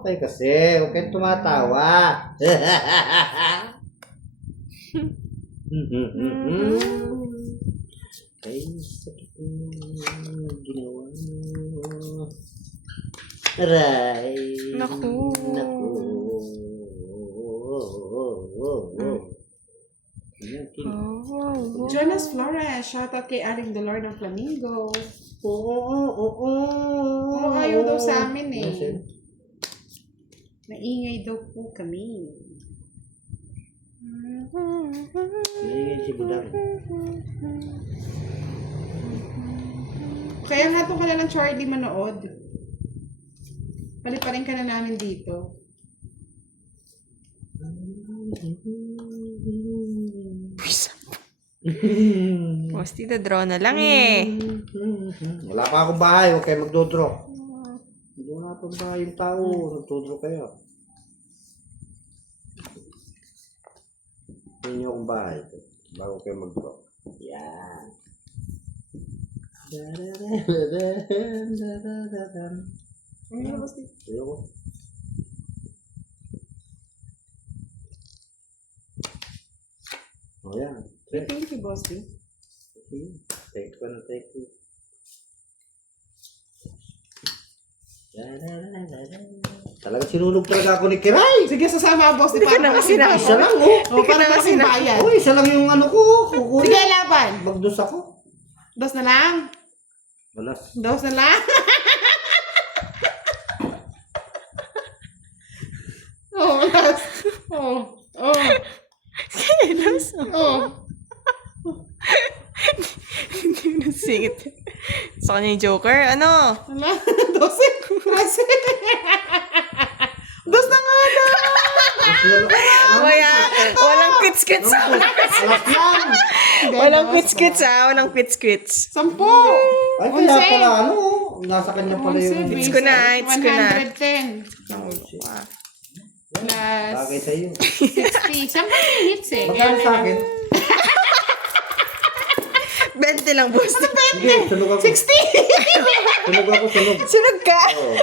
Okay kasi. Huwag kayong tumatawa. Ay, sakit yung ginawa mo. Aray. Naku. Naku. Jonas Flores, shoutout kay Aling Dolor ng Flamingo. Oo. Ayaw daw sa amin eh. Maingay daw po kami. Si Budang. Kaya nga ito ka na ng Charlie manood. Paliparin ka na namin dito. Boss, tita, draw na lang eh. Wala pa akong bahay. Huwag kayo magdodraw. Wala pa bahay yung tao. Nagdodraw kayo. Hindi nyo akong bahay. Bago kayo mag-draw. Yan. Ayoko. O yan. Thank you, Boss D. Take ko na, take ko. Talaga sinulog talaga ako ni Kiray. Sige, sasama Boss D. Hindi ka na kasi na- Isa lang, oh. O, para kasi bayan. Oh, isa lang yung ano ko. Kukunin. Sige, laban. Magdos ako. Dos na lang. Wala. Dos na lang. Oh, last. Oh. Kilos. Oh. Hindi mo nasingit. Sa kanya yung Joker, ano? Wala. 12. 13. Dos na nga na. Walang quits-quits ah. Alas lang. Walang quits-quits ah. Walang quits-quits. 10. Ay, kaya pala ano. Nasa kanya pala yung... Hits ko na, hits ko na. 110. Plus Bagay sa'yo. 60. Saan ba yung hits eh? Magkano sa akin? 20 lang, boss. Sige, sunog ako. 60. Sunog ako, sunog. Sunog ka. Oo.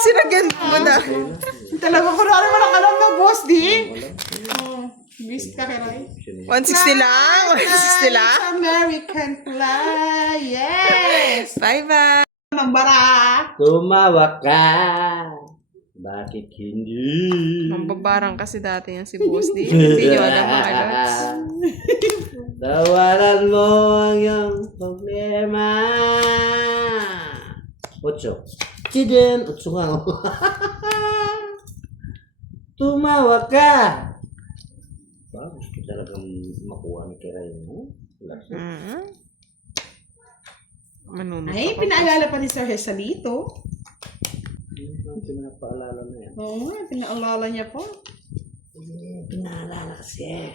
Sunogan mo na. Talaga ko na naman alam na boss, di? Oh, bis ka kay Ray. 160 lang. 160 lang. American fly. Yes. Bye-bye. Nang bara. Tumawa ka. Bakit hindi? Mambabarang kasi dati yan si Boss D. Hindi nyo alam mga lods. Tawaran mo ang iyong problema. 8. Chiden. 8 nga. Tumawa ka. Ba, gusto talagang makuha ni Kiray mo. Manunod Ay, ako. pinaalala pa ni Sir Hesalito. Pinapaalala na yan. Oo nga, pinaalala niya pa. Pinaalala kasi.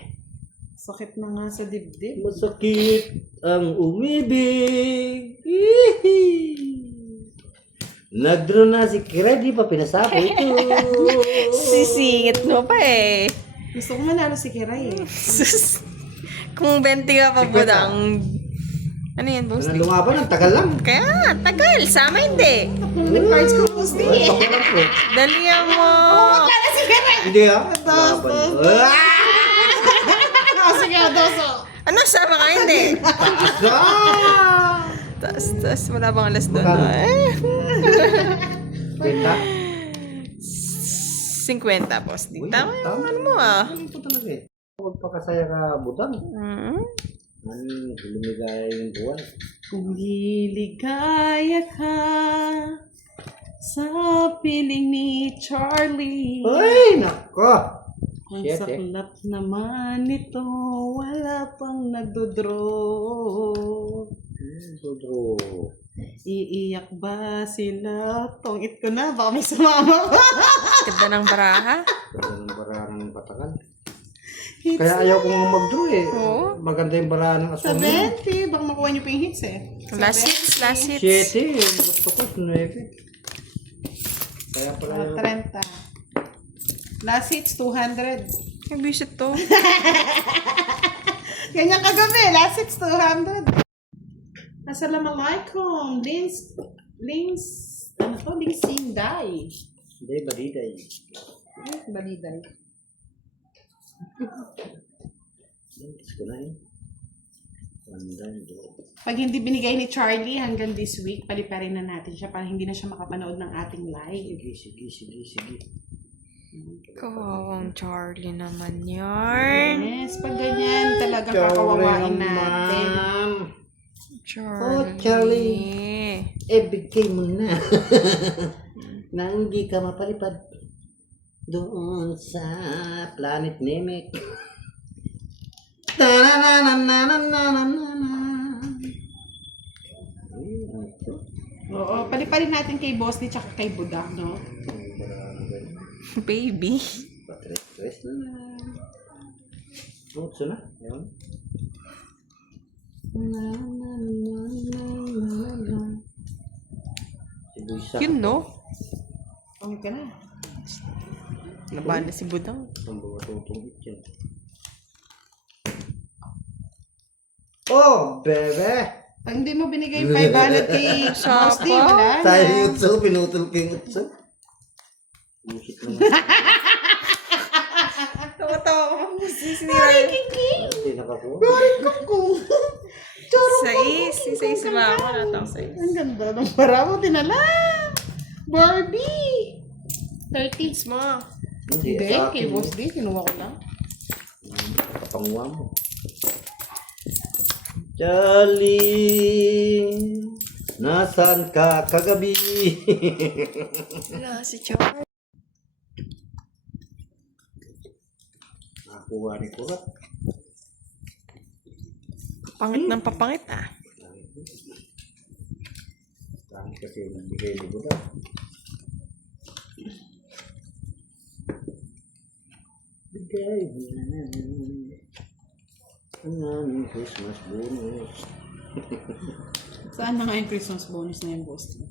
Sakit na nga sa dibdib. Masakit ang umibig. Nagdraw na si Kiray, di pa pinasabi ito. Sisingit mo pa eh. Gusto ko manalo si Kiray eh. Sus. Kung 20 ka pa po ng... Ano yan, Boss D? Nang lumaban, ang tagal lang. Kaya, tagal. Sama hindi. Ako na nag-cards ko, boss di. Dalihan mo. Magkano si Kiray? Hindi ah. Dos. Oh, sige, doso. Ano, sama ka hindi? Tas, wala bang alas doon? Magkano? Eh. Kwenta? 50, Boss D. Tama yung ano mo ah. Ano po talaga eh. Huwag pa kasaya ka butang. Lumigaya yung buwan. Kung liligaya ka sa piling ni Charlie. Ay, nako. Ang Shit, saklap naman nito, wala pang nagdodraw. Sudro. Iiyak ba sila? Tongit ko na, baka may sumama pa. Ganda ng baraha. Ganda ng barahan ng patakan. Hits Kaya ayaw kong mag-draw eh. Oo. Maganda yung barahan ng aswang. 70, baka makuha niyo pa yung hits eh. Last hits, last hits. 7, gusto ko 9. Kaya pala 30. Last hits, 200. Ang visit to. Ganyan kagabi, last hits, 200. Assalamualaikum, Lins Sinday. Hindi, baliday. Baliday. Gusto ko na yun. Pag hindi binigay ni Charlie hanggang this week, paliparin na natin siya para hindi na siya makapanood ng ating live. Sige. Kawawang Charlie naman yarn. Yes, pag ganyan talaga kakawawain natin. Charlie. Charlie. Bigay mo na. Na hindi ka mapalipad doon sa Planet Namek. Oo, paliparin natin kay Boss D tsaka kay Budak, no? Baby. Patres na lang. Bukso na. Yun. Yun, no? Okay ka na. Laban na si Budang. Ang mga tutungit yan. Oh, bebe! Pag hindi mo binigay 500 kay Boss D, wala na. Tayo yung utso, pinutol ko yung utso. Bullshit naman. Tawa-tawa ko mag sinira. Hindi nakakuha. Sais ba ako? Natang sais. Ang ganda ng para mo, dinala. Barbie! 13s mo. Hindi, sa kay akin. Boss D, kinuha ko lang. Kapanguha mo. Charlie, nasaan ka kagabi? Wala si Charlie. Nakuha ni Kurat. Pangit ng papangit ah. Dami kasi nagbigay ni Buddha. Bigay mo na ang aming Christmas bonus. Saan na nga yung Christmas bonus na yung Boss D?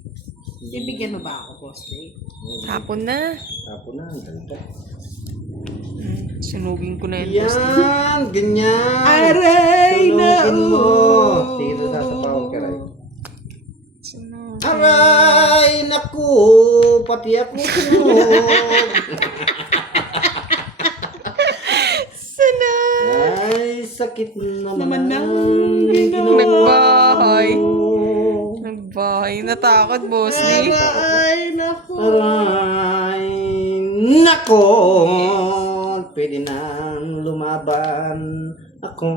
Bibigyan mo ba ako, Boss D? Hapon na. Tapos na, ang ganito. Sunugin ko na yun. Yan, ganyan. Aray na Sunugin mo. Sige na sasapaw ka rin. Sunugin. Aray, naku, pati ako sunog. Ay, sakit naman ng Nagbahay. Nagbahay. Natakot, Boss D. Aray, naku. Aray, nako, pwede nang lumaban ako.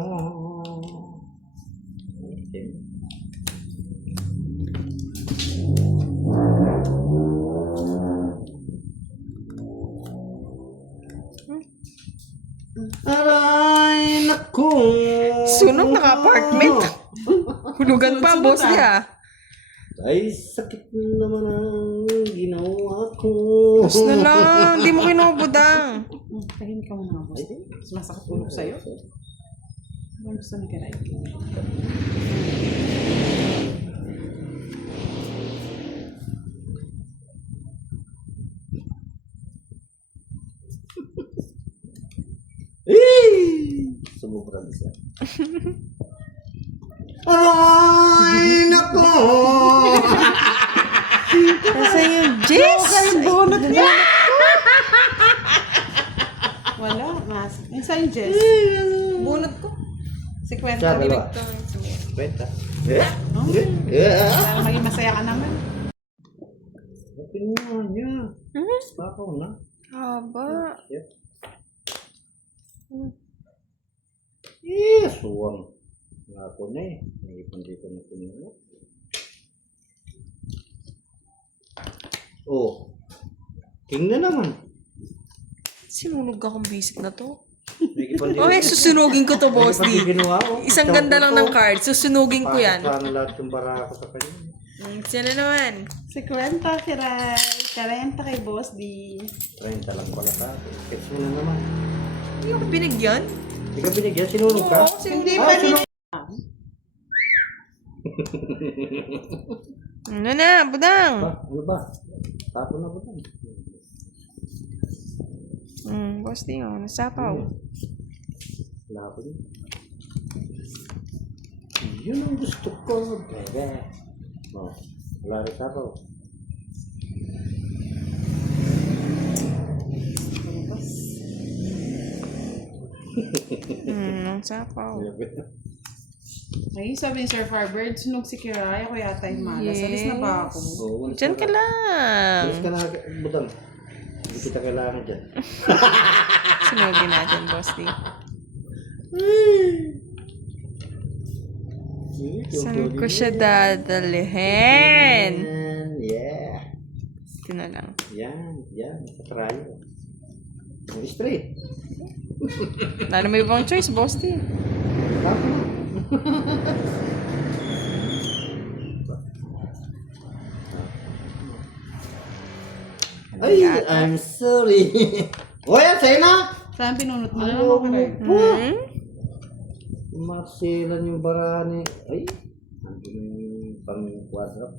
Aray, nako. Sunog naka-apartment. Hulugan pa, Boss D ah. Ay, sakit naman ang ginawa ko. Tapos na lang. Hindi mo kinubudang. Tahimik ka muna, Boss D. Mas masakit tulog sa'yo. Ano gusto ni Karay? Sumubra bisa. Ay, nako! Nasaan yung Jess? Bunot niya! Wala, mas. Minsan yung Jess. Bunot ko. Si Kwenta. Sabi Para ba? Kwenta. maging masaya ka naman. Pinuha niya. Bakaw na. Haba. Suwang. Nga po na eh. Naipon dito na pinuha. Oh. King na naman. Sinunog akong basic na to. Naipon dito. Okay, susunugin ko to, Boss D. Ginawa ko. Isang ganda lang ng card. Susunugin ko yan. Paano lahat yung bara ko sa kanya. Sino naman? Si Kwenta, Kiray. Karenta kay Boss D. 30 lang pala sa akin. Sketch mo na naman. Hindi ako binigyan. Hindi ka binigyan, sinunog ka? Oo, Hindi Ah, pa rin. Ano na, Budang? Ano ba? Tapo na ba ito? Boss D, oh, nasapaw. Wala ko yun. Yun ang gusto ko, bebe. Oh, wala rin tapo. Ang sapaw. Ay, sabi ni Sir Farbird, sunog si Kiray. Ako yata yung malas. Alis na ba ako? Oo, Diyan ka lang. Alis ka na, budang. Hindi kita kailangan dyan. Sunugin natin, Boss D. Saan ko siya dadalhin? Yeah. Ito na lang. Yan. Katrayo. Straight. Lalo may ibang choice, Boss D. Ay, I'm sorry. O yan, sa'yo na. Saan pinunot mo na ako, Kiray? Masilan yung barani. Ay, nandun yung pang-quadra.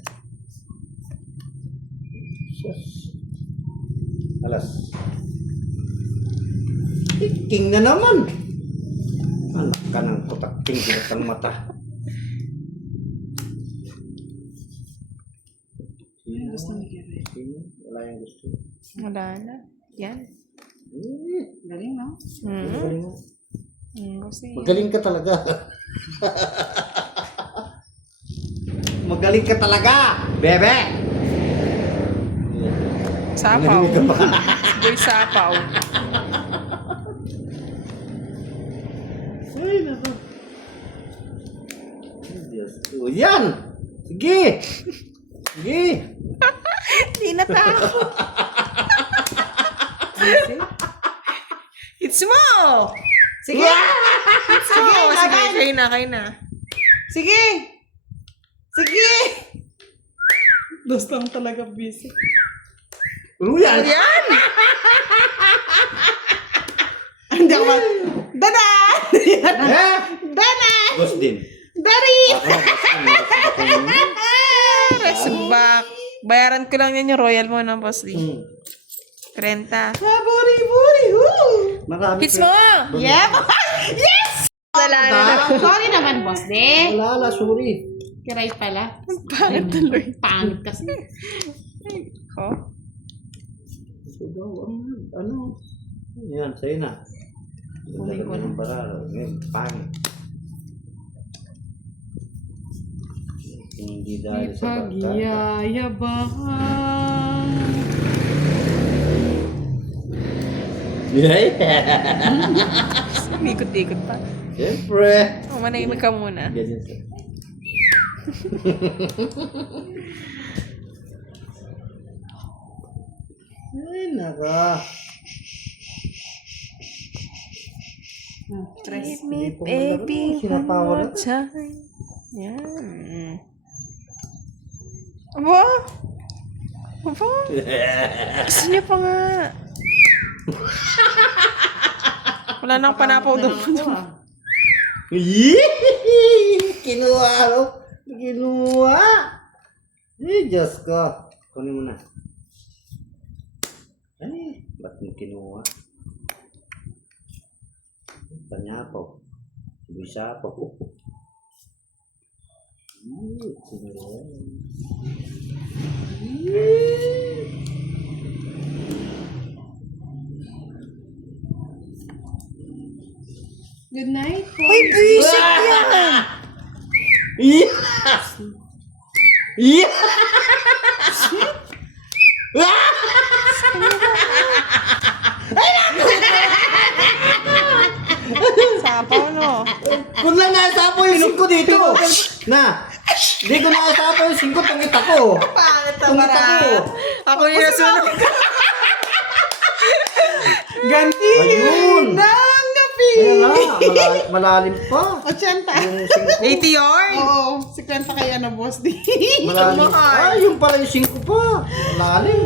Alas. King na naman. Anak ka ng putak-king ng mata. Ano gusto ni Kiray? Wala yung gusto. Wala na. Yan. Galing, no? Magaling mo. Boss D. Magaling ka talaga. Magaling ka talaga, bebe. Sapaw. Boy sapaw. Ay, naku. Diyos ko. Yan! Sige! Sige! Di na tao. It's mo! Sige! It's mo! Sige, kayo na. Sige! Sige! Dos lang talaga busy. Ano yan? Yan! Hindi ako ba? Dadan! Eh? Dadan! Boss din. Dari! Rest back. Bayaran ko lang yan yung royal mo ng Boss D. 30. Buri! Marami. Hits mo! Yeah! Yes! Wala na. Sorry naman, boss, de. Wala, sorry. Kiray pala. Pangit tuloy. Pangit kasi. Ko? Ito daw, ano? Yan, sa'yo na. Ganda ka ng baralo. Ngayon, pangit. Hindi dahil sa barkada. Ipagyayabahan. Ikot-ikot pa. Siyempre. Manahimik ka muna. Ganyan siya. Ay, naka. Tres. Me, po baby, sinapawa one more time. Yan. Aba? Aba? Gusto niya pa nga. Wala nang panapaw doon. Kinuha, no? Kinuha. Eh, Diyos ko. Kunin mo na. Ay, ba't mo kinuha? Panyapaw. Busapaw. Kinuha. Good night. Uy, basic yan! Yeah! Yeah! Sapaw, no? Kung lang naasapo yung 5 dito. Na! Hindi ko naasapo yung 5 tangit ako. Pangit na Tungit ako. Ako yung nasunod. Ganti. Ayun! Nang napi. Ayan na, malalim pa. 80. Yung 5. 80 yarn? Oo. 50 kayo na, boss. Di. Malalim. Mahal. Ah, yung pala yung 5 pa. Malalim.